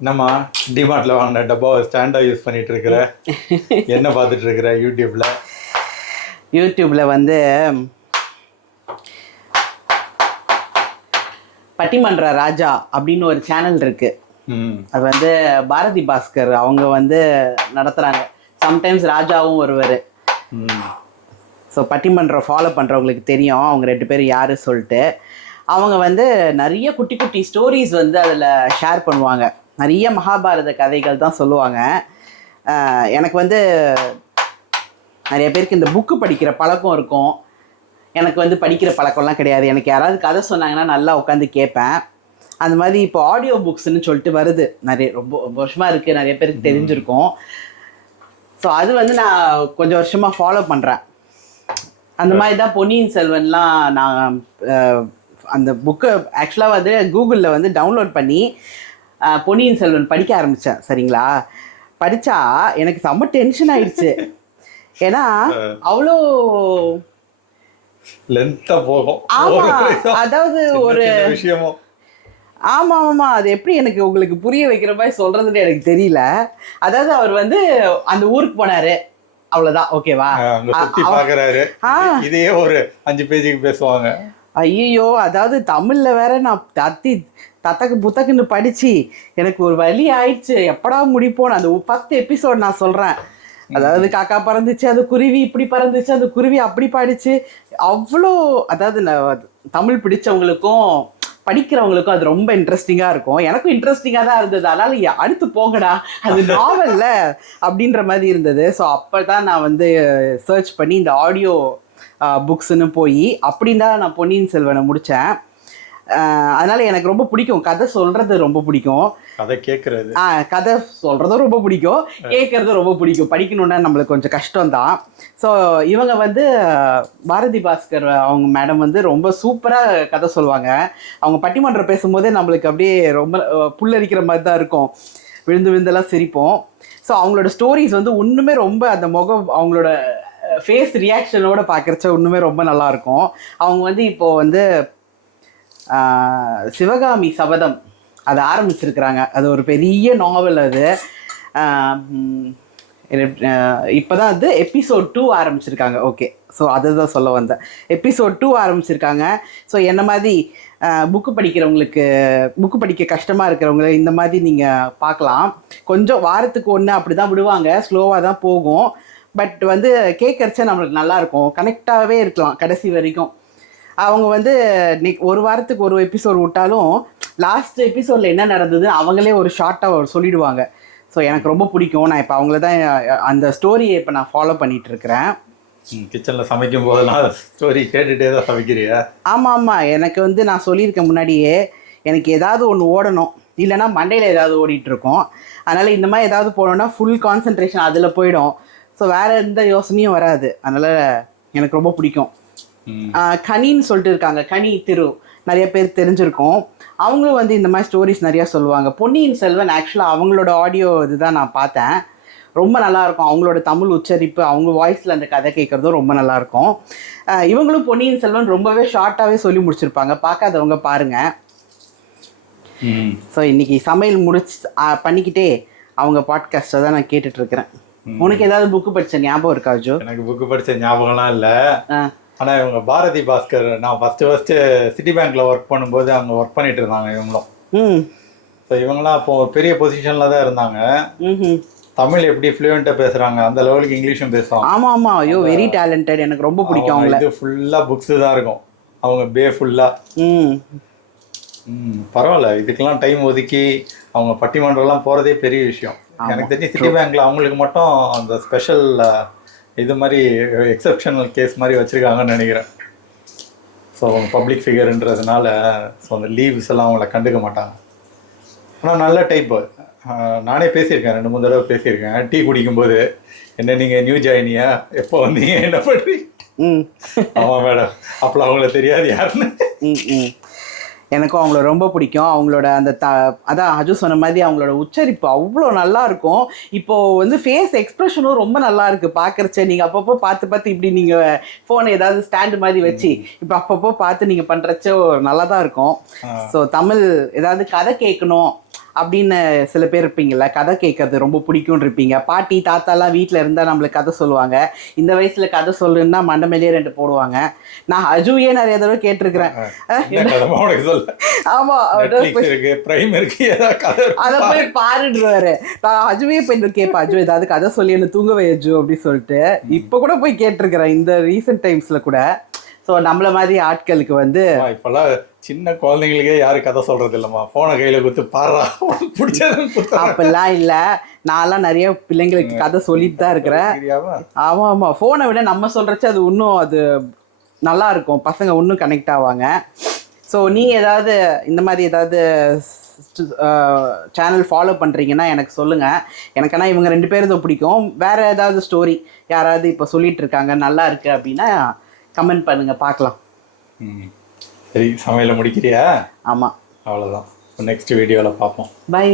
என்னம்மா டிமார்ட்ல வாங்கின டப்பாவை ஸ்டாண்டா யூஸ் பண்ணிட்டு இருக்கிற? என்ன பார்த்துட்டு இருக்கிற யூடியூப்ல வந்து பட்டிமன்ற ராஜா அப்படின்னு ஒரு சேனல் இருக்கு. அது வந்து பாரதி பாஸ்கர் அவங்க வந்து நடத்துறாங்க. சம்டைம்ஸ் ராஜாவும் வருவார். ஸோ பட்டிமன்றம் ஃபாலோ பண்ணுறவங்களுக்கு தெரியும் அவங்க ரெண்டு பேரும் யாரு சொல்லிட்டு. அவங்க வந்து நிறைய குட்டி குட்டி ஸ்டோரிஸ் வந்து அதில் ஷேர் பண்ணுவாங்க. நிறைய மகாபாரத கதைகள் தான் சொல்லுவாங்க. எனக்கு வந்து நிறைய பேருக்கு இந்த புக்கு படிக்கிற பழக்கம் இருக்கும். எனக்கு வந்து படிக்கிற பழக்கம்லாம் கிடையாது. எனக்கு யாராவது கதை சொன்னாங்கன்னா நல்லா உட்காந்து கேட்பேன். அந்த மாதிரி இப்போ ஆடியோ புக்ஸ்ன்னு சொல்லிட்டு வருது. ரொம்ப வருஷமாக இருக்குது, நிறைய பேருக்கு தெரிஞ்சிருக்கும். ஸோ அது வந்து நான் கொஞ்சம் வருஷமாக ஃபாலோ பண்ணுறேன். அந்த மாதிரி தான் பொன்னியின் செல்வன்லாம் நான் அந்த புக்கை ஆக்சுவலாக வந்து கூகுளில் வந்து டவுன்லோட் பண்ணி பொன்னியின் செல்வன் படிக்க ஆரம்பித்தேன். சரிங்களா, படித்தா எனக்கு செம்ம டென்ஷன் ஆயிடுச்சு. ஏன்னா அவ்வளோ லென்த்தா போகும். அதாவது ஒரு விஷயமும் ஆமாம் அது எப்படி எனக்கு உங்களுக்கு புரிய வைக்கிற மாதிரி சொல்கிறதுன்னு எனக்கு தெரியல. அதாவது அவர் வந்து அந்த ஊருக்கு போனார், அவ்வளோதான், ஓகேவா? இதையே ஒரு 5 பேஜுக்கு பேசுவாங்க. ஐயோ, அதாவது தமிழில் வேற நான் தத்தக்கு புத்தக்குன்னு படித்து எனக்கு ஒரு வழி ஆயிடுச்சு. எப்படா முடிப்போன்னு அந்த ஃபர்ஸ்ட் எபிசோட் நான் சொல்கிறேன். அதாவது காக்கா பறந்துச்சு, அது குருவி இப்படி பறந்துச்சு, அது குருவி அப்படி பாடிச்சு. அவ்வளோ அதாவது தமிழ் பிடிச்சவங்களுக்கும் படிக்கிறவங்களுக்கும் அது ரொம்ப இன்ட்ரெஸ்டிங்காக இருக்கும். எனக்கும் இன்ட்ரெஸ்டிங்காக தான் இருந்தது. அதனால் அடுத்து போகடா, அது நாவல்ல அப்படின்ற மாதிரி இருந்தது. ஸோ அப்போ தான் நான் வந்து சர்ச் பண்ணி இந்த ஆடியோ புக்ஸ்ன்னு போய் அப்படின்னு தான் நான் பொன்னியின் செல்வனை முடித்தேன். அதனால் எனக்கு ரொம்ப பிடிக்கும். கதை சொல்கிறது ரொம்ப பிடிக்கும். கதை சொல்கிறதும் ரொம்ப பிடிக்கும், கேட்குறதும் ரொம்ப பிடிக்கும். படிக்கணுன்னா நம்மளுக்கு கொஞ்சம் கஷ்டம்தான். ஸோ இவங்க வந்து பாரதி பாஸ்கர் அவங்க மேடம் வந்து ரொம்ப சூப்பராக கதை சொல்லுவாங்க. அவங்க பட்டிமன்றம் பேசும்போதே நம்மளுக்கு அப்படியே ரொம்ப புல்லரிக்கிற மாதிரி தான் இருக்கும். விழுந்து விழுந்தெல்லாம் சிரிப்போம். ஸோ அவங்களோட ஸ்டோரிஸ் வந்து ஒன்றுமே ரொம்ப அந்த முகம் அவங்களோட ஃபேஸ் ரியாக்ஷனோட பார்க்குறச்ச ஒன்றுமே ரொம்ப நல்லாயிருக்கும். அவங்க வந்து இப்போது வந்து சிவகாமி சபதம் அது ஆரம்பிச்சிருக்கிறாங்க. அது ஒரு பெரிய நாவல். அது இப்போ தான் அது எபிசோட் 2 ஆரம்பிச்சிருக்காங்க. ஓகே, ஸோ அதை தான் சொல்ல வந்தேன். எபிசோட் 2 ஆரம்பிச்சிருக்காங்க. ஸோ என்ன மாதிரி புக்கு படிக்க கஷ்டமாக இருக்கிறவங்க இந்த மாதிரி நீங்கள் பார்க்கலாம். கொஞ்சம் வாரத்துக்கு ஒன்று அப்படி தான் விடுவாங்க, ஸ்லோவாக தான் போகும். பட் வந்து கேட்கறச்ச நம்மளுக்கு நல்லாயிருக்கும், கனெக்டாகவே இருக்கலாம் கடைசி வரைக்கும். அவங்க வந்து ஒரு வாரத்துக்கு ஒரு எபிசோட் விட்டாலும் லாஸ்ட் எபிசோடில் என்ன நடந்தது அவங்களே ஒரு ஷார்ட்டாக சொல்லிடுவாங்க. ஸோ எனக்கு ரொம்ப பிடிக்கும். நான் இப்போ அவங்கள தான் அந்த ஸ்டோரியை இப்போ நான் ஃபாலோ பண்ணிகிட்டு இருக்கிறேன். கிச்சனில் சமைக்கும் போதெல்லாம் ஸ்டோரி கேட்டுகிட்டே தான் சமைக்கிறியா? ஆமாம், எனக்கு வந்து நான் சொல்லியிருக்கேன் முன்னாடியே, எனக்கு ஏதாவது ஒன்று ஓடணும், இல்லைனா மண்டையில் ஏதாவது ஓடிட்டுருக்கோம். அதனால் இந்த மாதிரி ஏதாவது போனோன்னா ஃபுல் கான்சன்ட்ரேஷன் அதில் போயிடும். ஸோ வேறு எந்த யோசனையும் வராது. அதனால் எனக்கு ரொம்ப பிடிக்கும். கனின்னு சொல்லிட்டு இருக்காங்க, கனி திரு, நிறைய பேர் தெரிஞ்சிருக்கோம். அவங்களும் வந்து இந்த மாதிரி ஸ்டோரிஸ் நிறையா சொல்லுவாங்க. பொன்னியின் செல்வன் ஆக்சுவலாக அவங்களோட ஆடியோ இதுதான் நான் பார்த்தேன். ரொம்ப நல்லாயிருக்கும். அவங்களோட தமிழ் உச்சரிப்பு, அவங்க வாய்ஸில் அந்த கதை கேட்குறதும் ரொம்ப நல்லாயிருக்கும். இவங்களும் பொன்னியின் செல்வன் ரொம்பவே ஷார்ட்டாகவே சொல்லி முடிச்சிருப்பாங்க. பார்க்காதவங்க பாருங்கள். ஸோ இன்றைக்கி சமையல் பண்ணிக்கிட்டே அவங்க பாட்காஸ்ட்டை தான் நான் கேட்டுட்ருக்கிறேன். உனக்கு ஏதாவது புக்கு படித்த ஞாபகம் இருக்கா ஜோ? எனக்கு புக்கு படித்த ஞாபகம்லாம் இல்லை. ஆனால் இவங்க பாரதி பாஸ்கர், நான் ஃபஸ்ட்டு சிட்டி பேங்க்கில் ஒர்க் பண்ணும்போது அங்கே ஒர்க் பண்ணிட்டு இருந்தாங்க இவங்களும். ஸோ இவங்களாம் அப்போ ஒரு பெரிய பொசிஷனில் தான் இருந்தாங்க. தமிழ் எப்படி ஃப்ளூயண்ட்டாக பேசுகிறாங்க, அந்த லெவலுக்கு இங்கிலீஷும் பேசுவாங்க. ஆமாம், ஐயோ வெரி டேலண்டட். எனக்கு ரொம்ப பிடிக்கும் அவங்கள. இது ஃபுல்லாக புக்ஸு தான் இருக்கும் அவங்க ஃபுல்லாக. பரவாயில்ல, இதுக்கெல்லாம் டைம் ஒதுக்கி அவங்க பட்டிமன்றம்லாம் போகிறதே பெரிய விஷயம். எனக்கு தெரிஞ்சு சிட்டி பேங்க்கில் அவங்களுக்கு மட்டும் அந்த ஸ்பெஷல் இது மாதிரி எக்ஸப்ஷனல் கேஸ் மாதிரி வச்சுருக்காங்கன்னு நினைக்கிறேன். ஸோ அவங்க பப்ளிக் ஃபிகர்ன்றதுனால ஸோ அந்த லீவ்ஸ் எல்லாம் அவங்கள கண்டுக்க மாட்டாங்க. ஆனால் நல்ல டைப்பு. நானே பேசியிருக்கேன், 2-3 தடவை பேசியிருக்கேன். டீ குடிக்கும்போது, என்ன நீங்கள் நியூ ஜாயினியா, எப்போ வந்தீங்க, என்ன பண்ணுறீங்க? ஆமாம் மேடம், அப்போலாம் அவங்கள தெரியாது யாருன்னு. எனக்கும் அவங்கள ரொம்ப பிடிக்கும். அவங்களோட அந்த அதான் அஜு சொன்ன மாதிரி அவங்களோட உச்சரிப்பு அவ்வளோ நல்லா இருக்கும். இப்போ வந்து ஃபேஸ் எக்ஸ்பிரஷனும் ரொம்ப நல்லா இருக்கு பார்க்கறச்ச. நீங்கள் அப்பப்போ பார்த்து இப்படி நீங்கள் ஃபோன் ஏதாவது ஸ்டாண்டு மாதிரி வச்சு இப்போ அப்பப்போ பார்த்து நீங்கள் பண்ணுறச்ச நல்லா தான் இருக்கும். ஸோ தமிழ் ஏதாவது கதை கேட்கணும் அப்படின்னு சில பேர் இருப்பீங்கள்ல, கதை கேட்கறது ரொம்ப பிடிக்கும்னு இருப்பீங்க. பாட்டி தாத்தாலாம் வீட்டில் இருந்தால் நம்மளுக்கு கதை சொல்லுவாங்க. இந்த வயசில் கதை சொல்லுன்னா மண்டை மேலேயே 2 போடுவாங்க. நான் அஜுவையே நிறைய தடவை கேட்டிருக்கிறேன். ஆமா, அதை போய் பாருடுவாரு. நான் அஜுவே போய் கேட்பேன், அஜு ஏதாவது கதை சொல்லி என்ன தூங்க வை அஜு அப்படின்னு சொல்லிட்டு. இப்போ கூட போய் கேட்டிருக்கிறேன் இந்த ரீசெண்ட் டைம்ஸ்ல கூட. ஸோ நம்மள மாதிரி ஆட்களுக்கு வந்து இப்பெல்லாம் சின்ன குழந்தைங்களுக்கே யாரும் கதை சொல்றது இல்லைம்மா, ஃபோனை கையில் கொடுத்து பாடுறா பிடிச்சது. அப்பெல்லாம் இல்லை, நான்லாம் நிறைய பிள்ளைங்களுக்கு கதை சொல்லிட்டு தான் இருக்கிறேன். ஆமாம் ஆமாம், ஃபோனை விட நம்ம சொல்கிறச்சு அது இன்னும் அது நல்லா இருக்கும், பசங்க இன்னும் கனெக்ட் ஆவாங்க. ஸோ நீங்கள் ஏதாவது இந்த மாதிரி ஏதாவது சேனல் ஃபாலோ பண்ணுறீங்கன்னா எனக்கு சொல்லுங்கள். எனக்குன்னா இவங்க 2 பேரும் தான் பிடிக்கும். வேறு ஏதாவது ஸ்டோரி யாராவது இப்போ சொல்லிட்டு இருக்காங்க நல்லா இருக்கு அப்படின்னா கமெண்ட் பண்ணுங்க, பார்க்கலாம். சரி, சமையலை முடிக்கிறியா? ஆமாம், அவ்வளோதான். நெக்ஸ்ட் வீடியோவில் பார்ப்போம். பை.